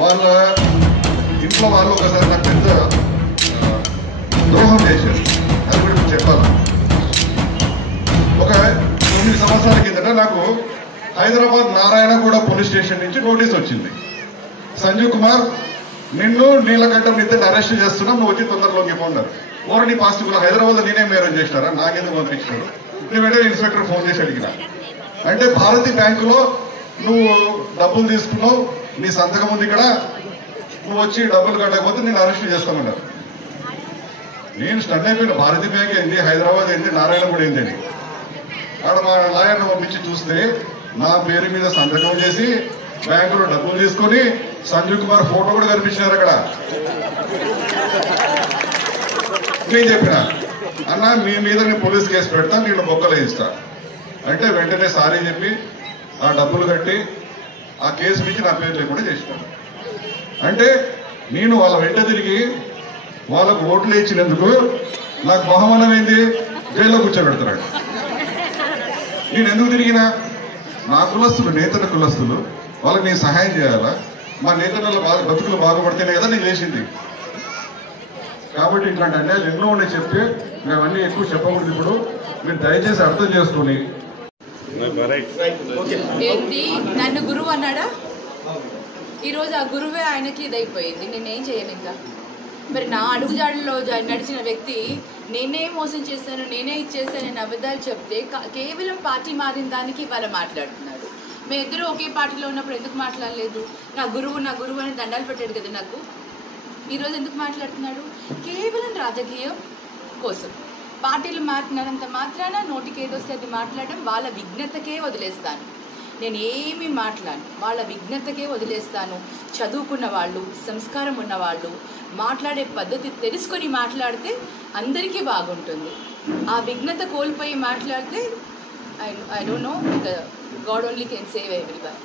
వాళ్ళ ఇంట్లో వాళ్ళు ఒకసారి నాకు పెద్ద ద్రోహం చేశారు. అది కూడా చెప్పాలి. ఒక 9 సంవత్సరాల కిందట నాకు హైదరాబాద్ నారాయణగూడ పోలీస్ స్టేషన్ నుంచి నోటీస్ వచ్చింది. సంజీవ్ కుమార్, నిన్ను నీలకంఠం నిద్రని అరెస్ట్ చేస్తున్నాం, నువ్వు వచ్చి తొందరలో ఇవ్వన్నారు. ఓర నీ పాస్టివ్ హైదరాబాద్ నేనే మేరం చేసినారా, నాకెందుకు పంపించినారు? నేను వెంటనే ఇన్స్పెక్టర్ ఫోన్ చేసి అడిగిన. అంటే భారతీ బ్యాంకులో నువ్వు డబ్బులు తీసుకున్నావు, నీ సంతకం ఉంది ఇక్కడ, నువ్వు వచ్చి డబ్బులు కట్టకపోతే నేను అరెస్ట్ చేస్తామన్నారు. నేను స్టన్ అయిపోయిన. భారతీ బ్యాంక్ ఏంటి, హైదరాబాద్ ఏంటి, నారాయణగూడ ఏంటి అని. అక్కడ మా లాయర్ను పంపించి చూస్తే నా పేరు మీద సంతకం చేసి బ్యాంకులో డబ్బులు తీసుకొని సంజీవ్ కుమార్ ఫోటో కూడా కనిపించినారు అక్కడ. నేను చెప్పిన, అన్న మీ మీద నేను పోలీస్ కేసు పెడతా, నేను బొక్కలే ఇస్తా అంటే వెంటనే సారీ చెప్పి ఆ డబ్బులు కట్టి ఆ కేసు నుంచి నా పేరు లేకుండా చేసినాను. అంటే నేను వాళ్ళ వెంట తిరిగి వాళ్ళకు ఓట్లు ఇచ్చినందుకు నాకు బహుమానం ఏంది, జైల్లో కూర్చోబెడుతున్నాడు. నేను ఎందుకు తిరిగినా? నా కులస్తులు, నేతల కులస్తులు, వాళ్ళకి నేను సహాయం చేయాలా? మా నేతల బతుకులు బాగుపడితేనే కదా నేను చేసింది. కాబట్టి ఇట్లాంటి అన్యాయాలు ఎన్నో ఉన్నాయి చెప్తే మేము అవన్నీ ఎక్కువ చెప్పకూడదు. ఇప్పుడు మీరు దయచేసి అర్థం చేసుకుని. ఏంటి నన్ను గురువు అన్నాడా? ఈరోజు ఆ గురువే ఆయనకి ఇదైపోయింది. నేనేం చేయను ఇంకా. మరి నా అడుగుజాడల్లో నడిచిన వ్యక్తి నేనే మోసం చేశాను, నేనే ఇచ్చేసానని అబద్ధాలు చెప్తే కేవలం పార్టీ మారిన దానికి వాళ్ళు మాట్లాడుతున్నారు. మేము ఇద్దరు ఒకే పార్టీలో ఉన్నప్పుడు ఎందుకు మాట్లాడలేదు? నా గురువు అని దండాలు పెట్టాడు కదా నాకు. ఈరోజు ఎందుకు మాట్లాడుతున్నాడు? కేవలం రాజకీయం కోసం. పార్టీలు మారినంత మాత్రాన నోటికి ఏదొస్తే అది మాట్లాడడం వాళ్ళ విఘ్నతకే వదిలేస్తాను. నేను ఏమీ మాట్లాడను, వాళ్ళ విఘ్నతకే వదిలేస్తాను. చదువుకున్న వాళ్ళు, సంస్కారం ఉన్నవాళ్ళు, మాట్లాడే పద్ధతి తెలుసుకొని మాట్లాడితే అందరికీ బాగుంటుంది. ఆ విఘ్నత కోల్పోయి మాట్లాడితే I don't know, God only can save everybody.